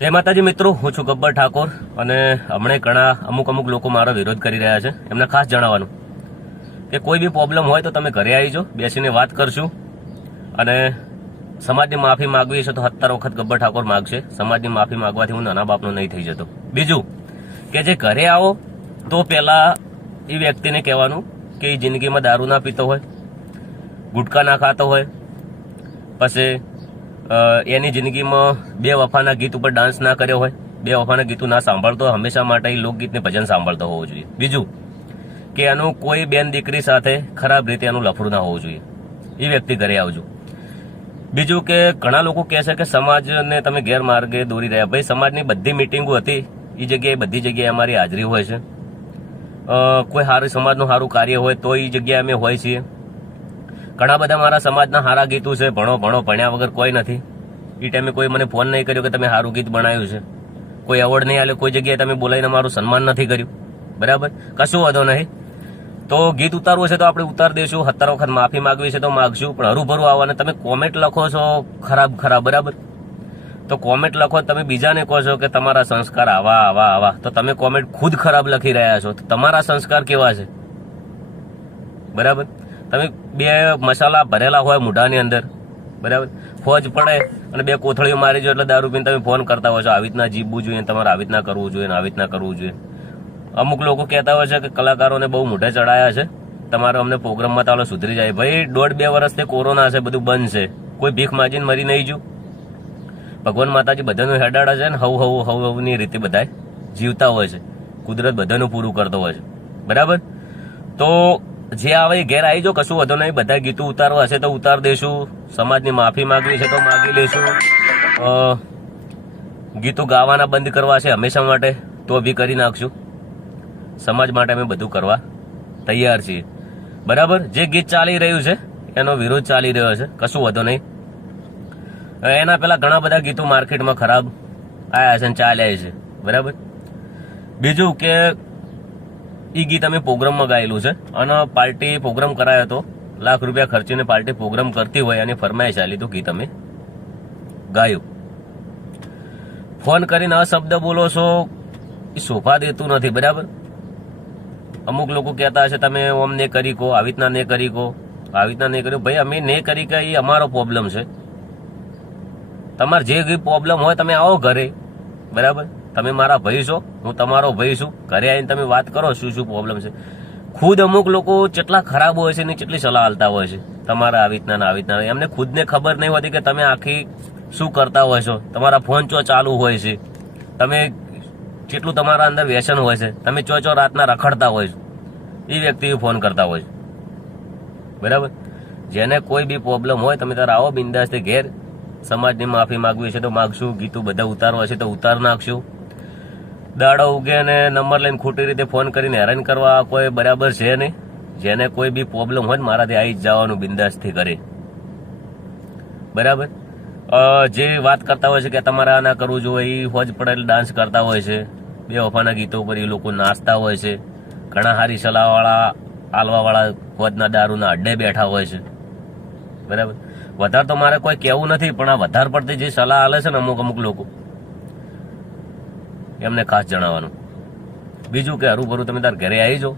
જય માતાજી મિત્રો, હું છું ગબ્બર ઠાકોર અને હમણાં ઘણા અમુક લોકો મારો વિરોધ કરી રહ્યા છે. એમને ખાસ જણાવવાનું કે કોઈ બી પ્રોબ્લેમ હોય તો તમે ઘરે આવી જાઓ, બેસીને વાત કરશું. અને સમાજની માફી માંગવી છે તો 17 વખત ગબ્બર ઠાકોર માગશે. સમાજની માફી માંગવાથી હું નાના બાપનો નહીં થઈ જતો. બીજું કે જે ઘરે આવો તો પેલા એ વ્યક્તિને કહેવાનું કે એ જિંદગીમાં દારૂ ના પીતો હોય, ગુટકા ના ખાતો હોય, પછી એની જિંદગીમાં બે વફાના ગીત ઉપર ડાન્સ ના કર્યો હોય, બે વફાના ગીતો ના સાંભળતો હોય, હંમેશા માટે એ લોકગીત ને ભજન સાંભળતો હોવો જોઈએ. બીજું કે એનું કોઈ બેન દીકરી સાથે ખરાબ રીતે એનું લફડું ના હોવું જોઈએ. એ વ્યક્તિ ઘરે આવજો. બીજું કે ઘણા લોકો કહે છે કે સમાજને તમે ગેરમાર્ગે દોરી રહ્યા. ભાઈ, સમાજની બધી મિટિંગો હતી એ જગ્યાએ બધી જગ્યાએ અમારી હાજરી હોય છે. કોઈ સારું સમાજનું સારું કાર્ય હોય તો એ જગ્યાએ અમે હોય છીએ. ઘણા બધા મારા સમાજના સારા ગીતો છે. ભણ્યા વગર કોઈ નથી. એ ટાઈમે કોઈ મને ફોન નહીં કર્યો કે તમે સારું ગીત બનાવ્યું છે, કોઈ એવોર્ડ નહીં આલ્યો, કોઈ જગ્યાએ તમે બોલાવીને મારું સન્માન નથી કર્યું. બરાબર, કશું વાંધો નહીં. તો ગીત ઉતારવું છે તો આપણે ઉતાર દઈશું. 17 વખત માફી માંગવી છે તો માગશું, પણ હરુભરું આવવાને તમે કોમેન્ટ લખો છો ખરાબ. બરાબર, તો કોમેન્ટ લખો, તમે બીજાને કહો છો કે તમારા સંસ્કાર આવા, તો તમે કોમેન્ટ ખુદ ખરાબ લખી રહ્યા છો. તો તમારા સંસ્કાર કેવા છે? બરાબર, તમે બે મસાલા ભરેલા હોય મોઢાની અંદર, બરાબર, ફોજ પડે અને બે કોથળીઓ મારી જો એટલે દારૂ પીને તમે ફોન કરતા હોય છો. આવી રીતના જીવવું જોઈએ, તમારે આવી રીતના કરવું જોઈએ, આવી રીતના કરવું જોઈએ. અમુક લોકો કહેતા હોય છે કે કલાકારોને બહુ મોઢે ચડાયા છે, તમારે અમને પ્રોગ્રામમાં તાલો સુધરી જાય. ભાઈ, 1.5-2 વર્ષથી કોરોના છે, બધું બંધ છે. કોઈ ભીખ માજીને મરી નહીં ગયું. ભગવાન માતાજી બધાનું હેડાડા છે ને હવની રીતે બધા જીવતા હોય છે. કુદરત બધાનું પૂરું કરતો હોય છે. બરાબર, તો જે આવે એ ઘેર આવી જાઓ, કશું વધુ નહીં. બધા ગીતો ઉતારવા હશે તો ઉતાર દઈશું. સમાજની માફી માંગવી છે તો માગી લઈશું. ગીતો ગાવાના બંધ કરવા છે હંમેશા માટે તો બી કરી નાખશું. સમાજ માટે અમે બધું કરવા તૈયાર છીએ. બરાબર, જે ગીત ચાલી રહ્યું છે એનો વિરોધ ચાલી રહ્યો છે, કશું વધુ નહીં. એના પેલા ઘણા બધા ગીતો માર્કેટમાં ખરાબ આવ્યા છે અને ચાલ્યા છે. બરાબર, બીજું કે એ ગીત અમે પ્રોગ્રામમાં ગાયેલું છે અને પાર્ટી પ્રોગ્રામ કરાયો હતો. લાખ રૂપિયા ખર્ચીને પાર્ટી પ્રોગ્રામ કરતી હોય અને ફરમાઈશ આલી તો ગીત અમે ગાયું. ફોન કરીને આ શબ્દ બોલો છો એ શોભા દેતું નથી. બરાબર, અમુક લોકો કહેતા હશે તમે ઓમ ને કરી કહો, આવી રીતના ને કરી કહો, આવી રીતના નહીં કર્યું. ભાઈ, અમે ને કરી કે એ અમારો પ્રોબ્લેમ છે. તમારે જે પ્રોબ્લેમ હોય તમે આવો ઘરે. બરાબર, તમે મારા ભાઈ છો, હું તમારો ભાઈ છું. ઘરે આવીને તમે વાત કરો શું પ્રોબ્લેમ છે. ખુદ અમુક લોકો કેટલા ખરાબ હોય છે ને કેટલી સલાહ આલતા હોય છે તમારા આવી રીતના. એમને ખુદને ખબર નહીં હોતી કે તમે આખી શું કરતા હોય છો. તમારા ફોન ચો ચાલુ હોય છે, તમે કેટલું તમારા અંદર વ્યસન હોય છે, તમે ચો રાતના રખડતા હોય છો. એ વ્યક્તિ ફોન કરતા હોય છે. બરાબર, જેને કોઈ બી પ્રોબ્લેમ હોય તમે તારે આવો બિંદાસથી ઘેર. સમાજની માફી માંગવી છે તો માગશું. ગીતો બધા ઉતારવા છે તો ઉતાર નાખશું. દાડો ઉગે ને નંબર લઈને ખોટી રીતે ફોન કરીને હેરાન કરવા કોઈ બરાબર છે નહીં. જેને કોઈ બી પ્રોબ્લેમ હોય ને મારાથી આવી જ જવાનું બિંદાસથી કરે. બરાબર, જે વાત કરતા હોય છે કે તમારે આ ના કરવું જોઈએ, એ ફોજ પડેલ ડાન્સ કરતા હોય છે. બે વફાના ગીતો ઉપર એ લોકો નાચતા હોય છે. ઘણા સારી સલાહવાળા આલવાવાળા ફોજના દારૂના અડ્ડે બેઠા હોય છે. બરાબર, વધારે તો મારે કોઈ કહેવું નથી, પણ આ વધારે પડતી જે સલાહ આલે છે ને અમુક લોકો, એમને ખાસ જણાવવાનું. બીજું કે હરુભરું તમે તાર ઘરે આવી જાઓ.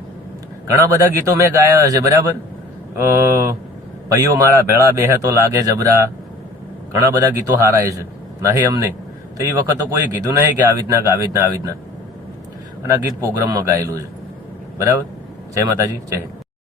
ઘણા બધા ગીતો મેં ગાયા છે. બરાબર, ભાઈઓ મારા ભેળા બેહે તો લાગે જબરા. ઘણા બધા ગીતો હારાય છે નહીં અમને. તો એ વખત તો કોઈ કીધું નહીં કે આવી રીતના. અને આ ગીત પ્રોગ્રામમાં ગાયેલું છે. બરાબર, જય માતાજી, જય હિન્દ.